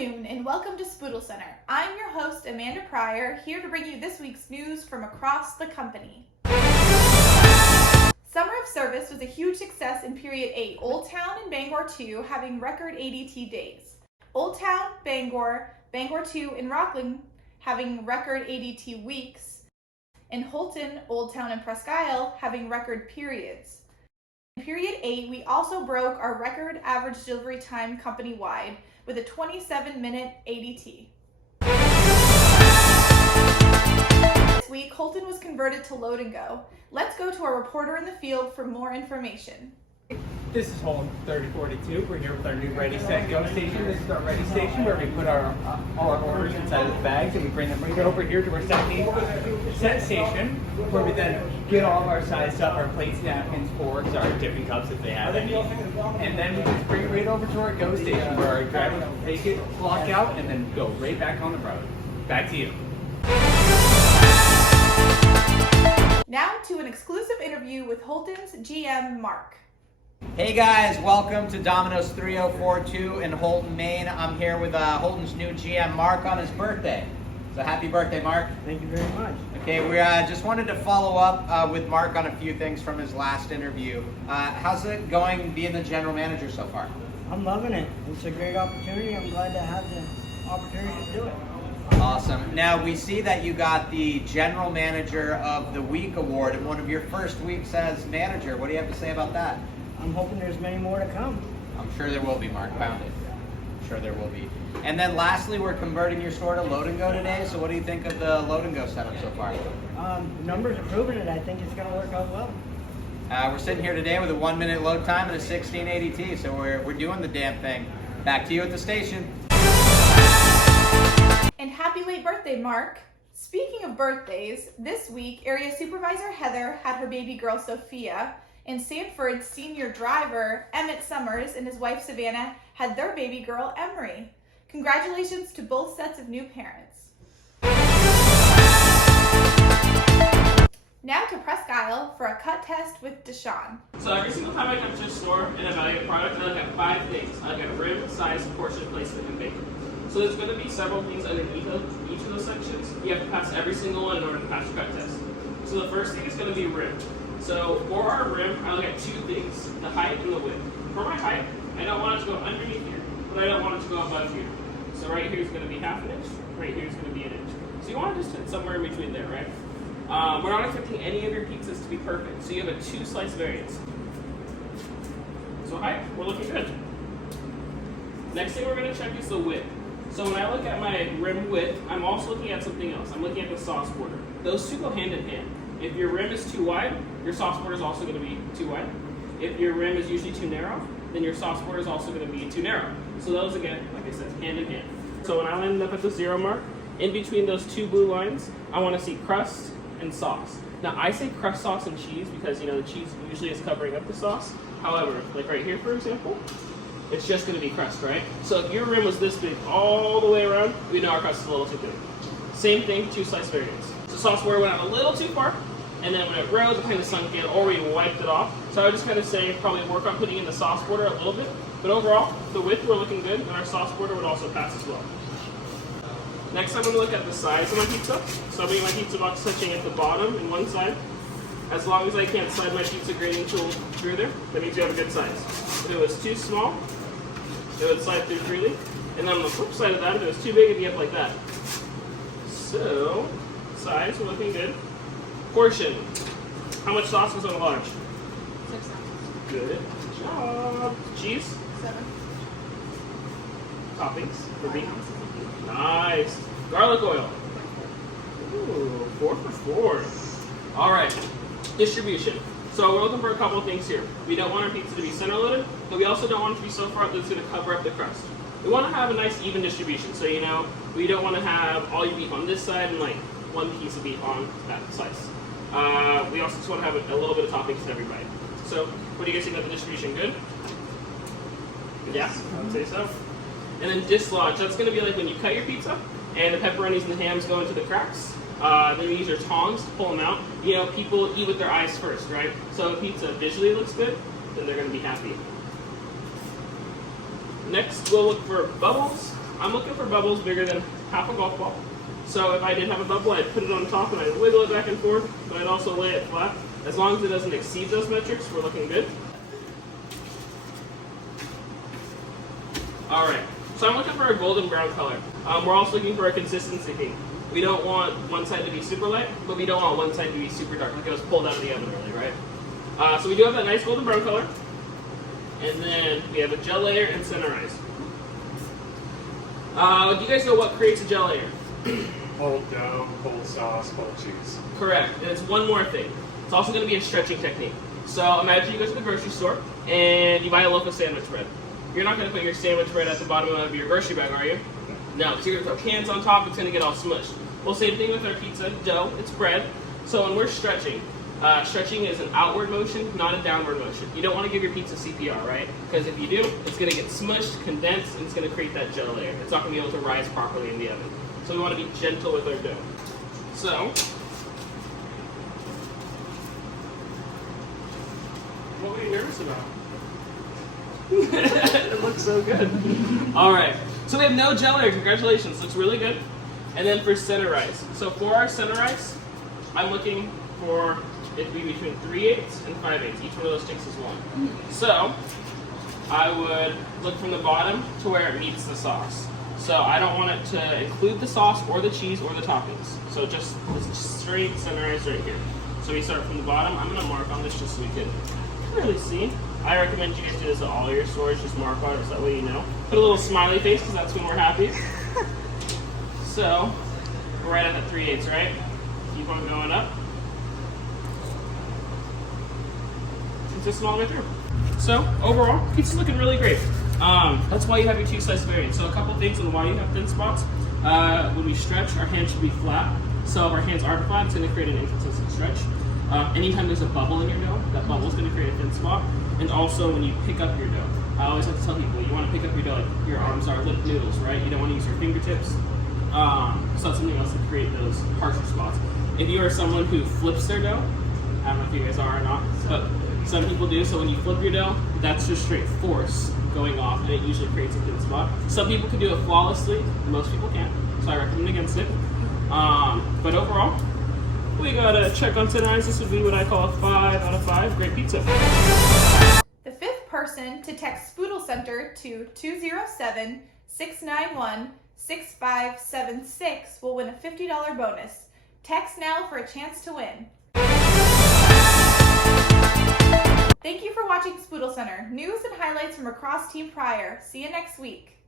afternoon and welcome to Spoodle Center. I'm your host, Amanda Pryor, here to bring you this week's news from across the company. Summer of Service was a huge success in Period 8, Old Town and Bangor 2 having record ADT days. Old Town, Bangor, Bangor 2, and Rockland having record ADT weeks, and Holton, Old Town, and Presque Isle having record periods. In Period 8, we also broke our record average delivery time company-wide with a 27-minute ADT. This week, Holton was converted to Load and Go. Let's go to our reporter in the field for more information. This is Holton 3042. We're here with our new Ready, Set, Go station. This is our Ready station where we put all our orders inside of the bags and we bring them right over here to our set station where we then get all of our size stuff, our plates, napkins, forks, our dipping cups if they have any. And then we just bring it right over to our Go station where our driver will take it, clock out, and then go right back on the road. Back to you. Now to an exclusive interview with Holton's GM, Mark. Hey guys, welcome to Domino's 3042 in Holton, Maine. I'm here with Holton's new GM, Mark, on his birthday. So happy birthday, Mark. Thank you very much. Okay, we just wanted to follow up with Mark on a few things from his last interview. How's it going being the general manager so far? I'm loving it. It's a great opportunity. I'm glad to have the opportunity to do it. Awesome. Now, we see that you got the General Manager of the Week award in one of your first weeks as manager. What do you have to say about that? I'm hoping there's many more to come. I'm sure there will be, Mark. Found it. I'm sure there will be. And then lastly, we're converting your store to Load and Go today. So what do you think of the Load and Go setup so far? The numbers are proving it. I think it's going to work out well. We're sitting here today with a 1-minute load time and a 16 ADT. So we're doing the damn thing. Back to you at the station. And happy late birthday, Mark. Speaking of birthdays, this week, Area Supervisor Heather had her baby girl, Sophia, and Sanford's senior driver, Emmett Summers, and his wife, Savannah, had their baby girl, Emery. Congratulations to both sets of new parents. Now to Presque Isle for a cut test with Deshawn. So every single time I come to a store and evaluate a product, I look at 5 things. I look at rim, size, portion, placement, and bake. So there's going to be several things underneath each of those sections. You have to pass every single one in order to pass your cut test. So the first thing is going to be rim. So for our rim, I look at 2 things, the height and the width. For my height, I don't want it to go underneath here, but I don't want it to go above here. So right here is going to be 1/2 inch, right here is going to be 1 inch. So you want to just hit somewhere in between there, right? We're not expecting any of your pizzas to be perfect, so you have a 2-slice variance. So height, we're looking good. Next thing we're going to check is the width. So when I look at my rim width, I'm also looking at something else. I'm looking at the sauce border. Those two go hand in hand. If your rim is too wide, your sauce border is also going to be too wide. If your rim is usually too narrow, then your sauce border is also going to be too narrow. So those, again, like I said, hand in hand. So when I end up at the 0 mark, in between those 2 blue lines, I want to see crust and sauce. Now I say crust, sauce, and cheese because the cheese usually is covering up the sauce. However, like right here, for example, it's just going to be crust, right? So if your rim was this big all the way around, we know our crust is a little too big. Same thing, 2-slice variance. So sauce border went out a little too far, and then when it rose, it kind of sunk in, or we wiped it off. So I would just kind of say probably work on putting in the sauce border a little bit. But overall, the width we're looking good, and our sauce border would also pass as well. Next, I'm going to look at the size of my pizza. So I'm getting my pizza box touching at the bottom and one side. As long as I can't slide my pizza grating tool through there, that means you have a good size. If it was too small, it would slide through freely. And then on the flip side of that, if it was too big, it'd be up like that. So, size, we're looking good. Portion. How much sauce was on a large? 6 ounces. Good job. Cheese? 7. Toppings for me. Nice. Garlic oil. Ooh, 4 for 4. All right. Distribution. So we're looking for a couple of things here. We don't want our pizza to be center loaded, but we also don't want it to be so far that it's going to cover up the crust. We want to have a nice even distribution. So we don't want to have all your beef on this side and like 1 piece of beef on that slice. We also just want to have a little bit of toppings to everybody. So what do you guys think about the distribution? Good? Yeah, I would say so. And then dislodge. That's going to be like when you cut your pizza and the pepperonis and the hams go into the cracks. Then we use our tongs to pull them out. People eat with their eyes first, right? So if pizza visually looks good, then they're going to be happy. Next, we'll look for bubbles I'm looking for bubbles bigger than half a golf ball. So if I did have a bubble, I'd put it on top and I'd wiggle it back and forth, but I'd also lay it flat. As long as it doesn't exceed those metrics, we're looking good. All right, so I'm looking for a golden brown color. We're also looking for a consistency thing. We don't want one side to be super light, but we don't want one side to be super dark, like it was pulled out of the oven really, right? So we do have that nice golden brown color. And then we have a gel layer and center ice. Do you guys know what creates a gel layer? Cold dough, cold sauce, cold cheese. Correct. And it's one more thing. It's also going to be a stretching technique. So imagine you go to the grocery store and you buy a loaf of sandwich bread. You're not going to put your sandwich bread at the bottom of your grocery bag, are you? No, because you're going to throw cans on top, it's going to get all smushed. Well, same thing with our pizza dough. It's bread. So when we're stretching, stretching is an outward motion, not a downward motion. You don't want to give your pizza CPR, right? Because if you do, it's going to get smushed, condensed, and it's going to create that gel layer. It's not going to be able to rise properly in the oven. So we want to be gentle with our dough. So, What were you nervous about? it looks so good. All right, so we have no gel layer. Congratulations, looks really good. And then for center ice. So for our center ice, I'm looking for it to be between 3/8 and 5/8. Each one of those sticks is one. So I would look from the bottom to where it meets the sauce. So I don't want it to include the sauce or the cheese or the toppings. So just straight center ice right here. So we start from the bottom. I'm gonna mark on this just so we can really see. I recommend you guys do this at all your stores. Just mark on it so that way you know. Put a little smiley face because that's when we're happy. So we're right at that 3/8, right? Keep on going up. Consistent all the way through. So overall, pizza's looking really great. That's why you have your two slice variant. So a couple things on why you have thin spots. When we stretch, our hands should be flat. So if our hands aren't flat, it's going to create an inconsistent stretch. Anytime there's a bubble in your dough, that bubble is going to create a thin spot. And also when you pick up your dough, I always like to tell people, you want to pick up your dough like your arms are limp noodles, right? You don't want to use your fingertips. So that's something else to create those harsher spots. If you are someone who flips their dough, I don't know if you guys are or not, but some people do. So when you flip your dough, that's just straight force going off, and it usually creates a thin spot. Some people can do it flawlessly, most people can't, so I recommend against it. But overall, we got a check on center ice. This would be what I call a 5 out of 5. Great pizza. The fifth person to text Spoodle Center to 207-691-6576 will win a $50 bonus. Text now for a chance to win. Thank you for watching Spoodle Center. News and highlights from across Team Pryor. See you next week.